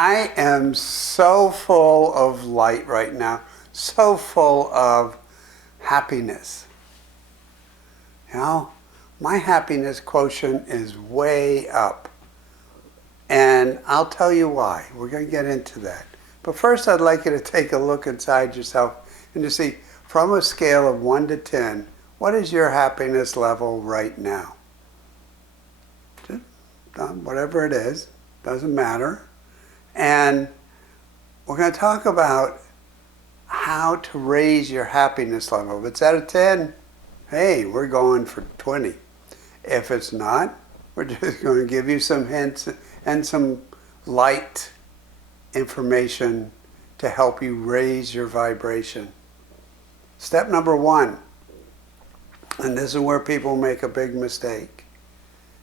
I am so full of light right now, so full of happiness. You know, my happiness quotient is way up. And I'll tell you why. We're going to get into that. But first, I'd like you to take a look inside yourself and to see, from a scale of 1 to 10, what is your happiness level right now? Just, whatever it is, doesn't matter. And we're going to talk about how to raise your happiness level. If it's at a 10, hey, we're going for 20. If it's not, we're just going to give you some hints and some light information to help you raise your vibration. Step number 1, and this is where people make a big mistake.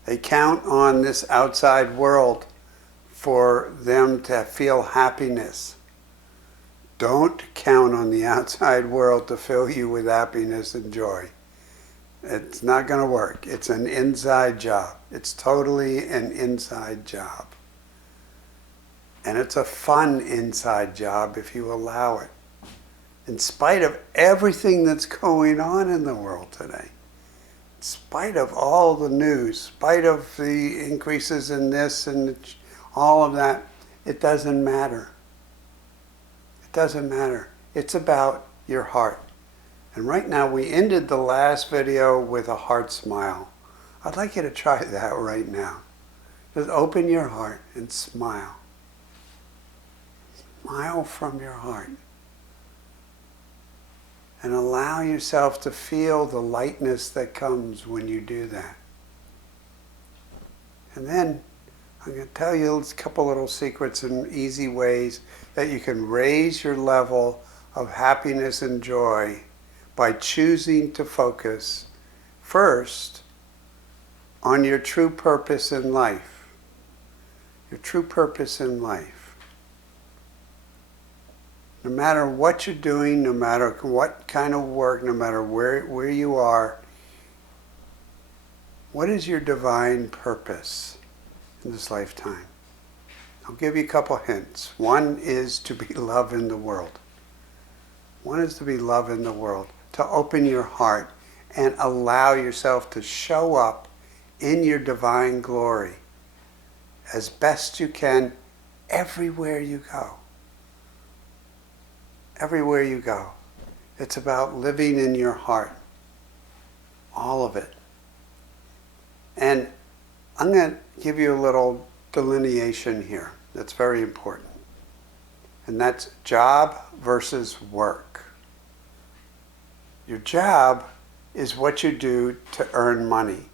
They count on this outside world for them to feel happiness. Don't count on the outside world to fill you with happiness and joy. It's not going to work. It's an inside job. It's totally an inside job. And it's a fun inside job if you allow it. In spite of everything that's going on in the world today, in spite of all the news, in spite of the increases in this and all of that, it doesn't matter. It doesn't matter. It's about your heart. And right now, we ended the last video with a heart smile. I'd like you to try that right now. Just open your heart and smile. Smile from your heart. And allow yourself to feel the lightness that comes when you do that. And then I'm going to tell you a couple little secrets and easy ways that you can raise your level of happiness and joy by choosing to focus first on your true purpose in life. Your true purpose in life. No matter what you're doing, no matter what kind of work, no matter where you are, what is your divine purpose in this lifetime? I'll give you a couple hints. One is to be love in the world. One is to be love in the world. To open your heart and allow yourself to show up in your divine glory as best you can everywhere you go. Everywhere you go. It's about living in your heart. All of it. And I'm going to give you a little delineation here that's very important. And that's job versus work. Your job is what you do to earn money.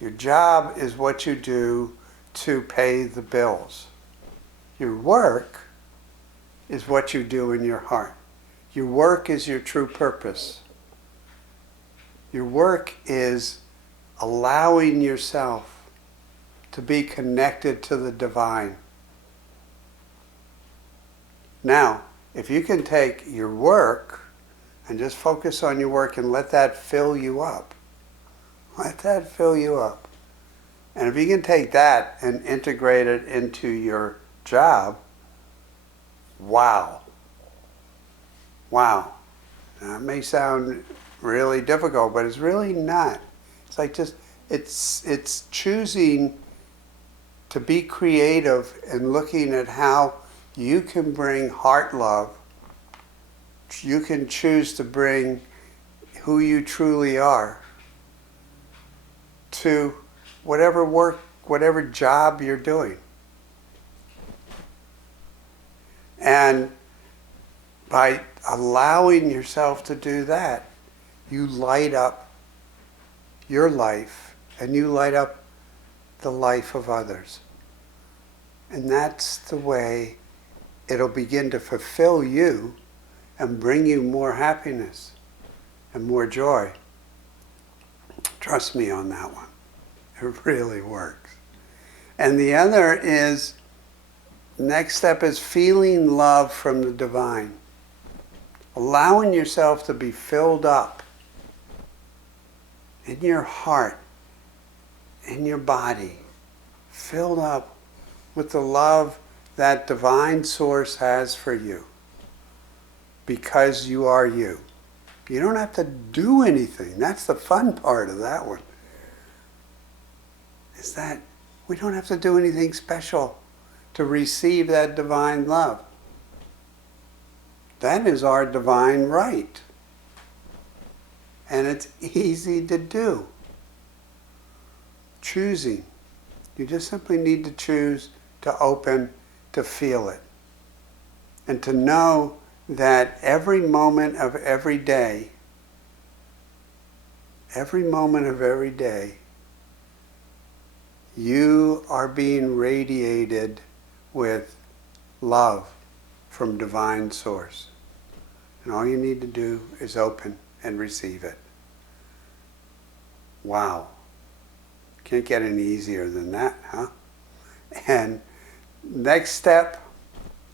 Your job is what you do to pay the bills. Your work is what you do in your heart. Your work is your true purpose. Your work is allowing yourself to be connected to the divine. Now, if you can take your work and just focus on your work and let that fill you up. Let that fill you up. And if you can take that and integrate it into your job, wow. Wow. Now, it may sound really difficult, but it's really not. It's like it's choosing to be creative and looking at how you can bring heart love. You can choose to bring who you truly are to whatever work, whatever job you're doing. And by allowing yourself to do that, you light up your life and you light up the life of others. And that's the way it'll begin to fulfill you and bring you more happiness and more joy. Trust me on that one. It really works. And the other is, next step is feeling love from the divine. Allowing yourself to be filled up in your heart, in your body, filled up with the love that divine source has for you, because you are you. You don't have to do anything. That's the fun part of that one. Is that we don't have to do anything special to receive that divine love. That is our divine right. And it's easy to do. Choosing. You just simply need to choose to open, to feel it. And to know that every moment of every day, you are being radiated with love from divine source. And all you need to do is open and receive it. Wow. Can't get any easier than that, huh? And next step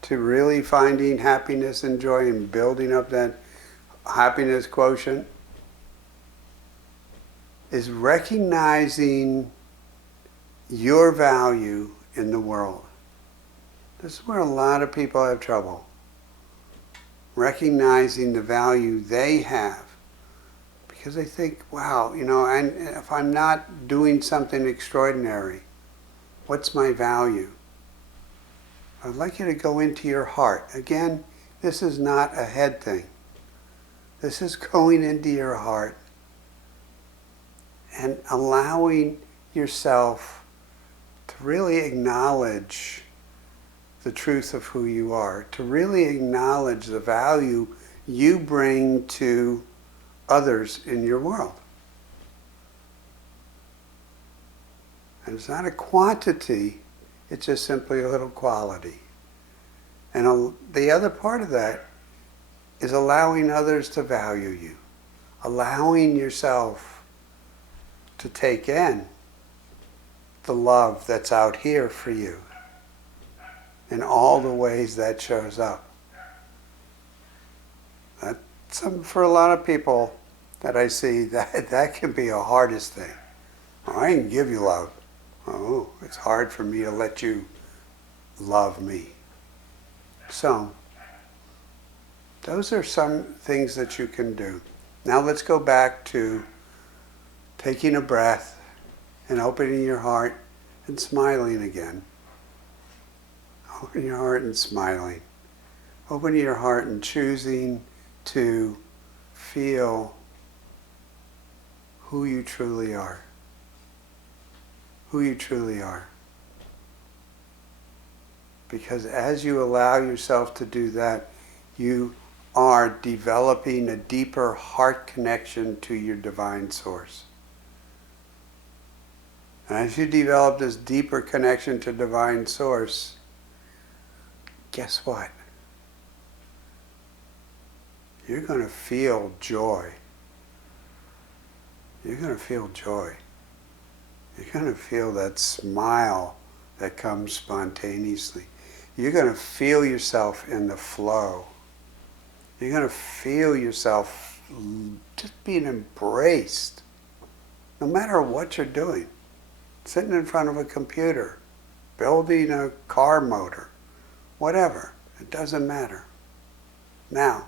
to really finding happiness and joy and building up that happiness quotient is recognizing your value in the world. This is where a lot of people have trouble. Recognizing the value they have. Because they think, wow, and if I'm not doing something extraordinary, what's my value? I'd like you to go into your heart. Again, this is not a head thing. This is going into your heart and allowing yourself to really acknowledge the truth of who you are, to really acknowledge the value you bring to others in your world. And it's not a quantity, it's just simply a little quality. And the other part of that is allowing others to value you, allowing yourself to take in the love that's out here for you in all the ways that shows up. For a lot of people that I see, that can be a hardest thing. Oh, I can give you love. Oh, it's hard for me to let you love me. So, those are some things that you can do. Now let's go back to taking a breath and opening your heart and smiling again. Open your heart and smiling. Open your heart and choosing to feel who you truly are. Who you truly are. Because as you allow yourself to do that, you are developing a deeper heart connection to your divine source. And as you develop this deeper connection to divine source, guess what? You're going to feel joy. You're going to feel joy. You're going to feel that smile that comes spontaneously. You're going to feel yourself in the flow. You're going to feel yourself just being embraced, no matter what you're doing. Sitting in front of a computer, building a car motor, whatever. It doesn't matter. Now,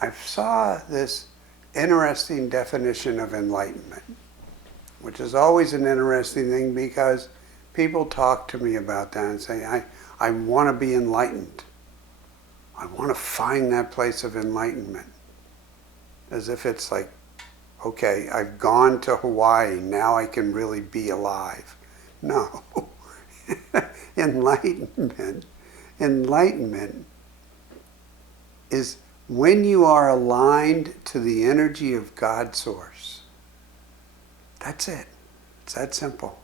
I saw this interesting definition of enlightenment, which is always an interesting thing because people talk to me about that and say, I want to be enlightened. I want to find that place of enlightenment. As if it's like, okay, I've gone to Hawaii, now I can really be alive. No. Enlightenment is when you are aligned to the energy of God source. That's it. It's that simple.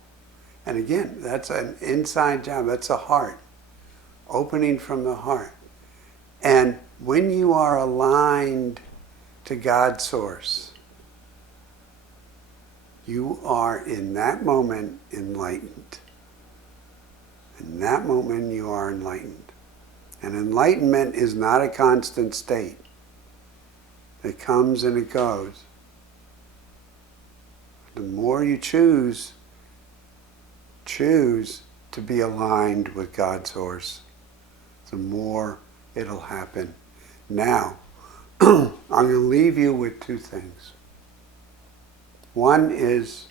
And again, that's an inside job. That's a heart. Opening from the heart. And when you are aligned to God source, you are in that moment enlightened. In that moment you are enlightened. And enlightenment is not a constant state. It comes and it goes. The more you choose choose to be aligned with God's source, the more it'll happen. Now, I'm going to leave you with two things. One is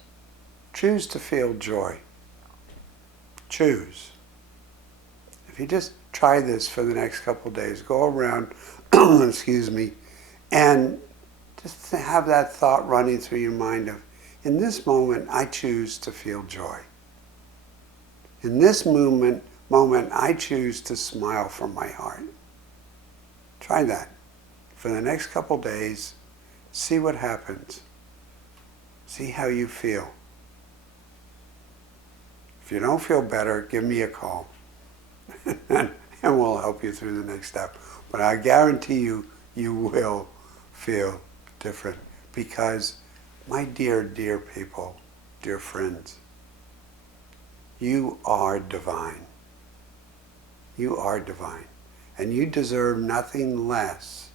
choose to feel joy. Choose. If you just try this for the next couple of days, go around, excuse me, and just have that thought running through your mind of, in this moment, I choose to feel joy. In this moment, I choose to smile from my heart. Try that. For the next couple days, see what happens. See how you feel. If you don't feel better, give me a call. And we'll help you through the next step. But I guarantee you, you will feel different. Because, my dear, dear people, dear friends, you are divine. You are divine. And you deserve nothing less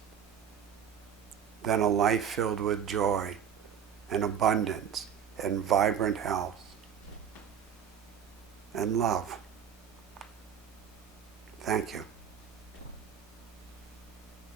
than a life filled with joy and abundance and vibrant health and love. Thank you.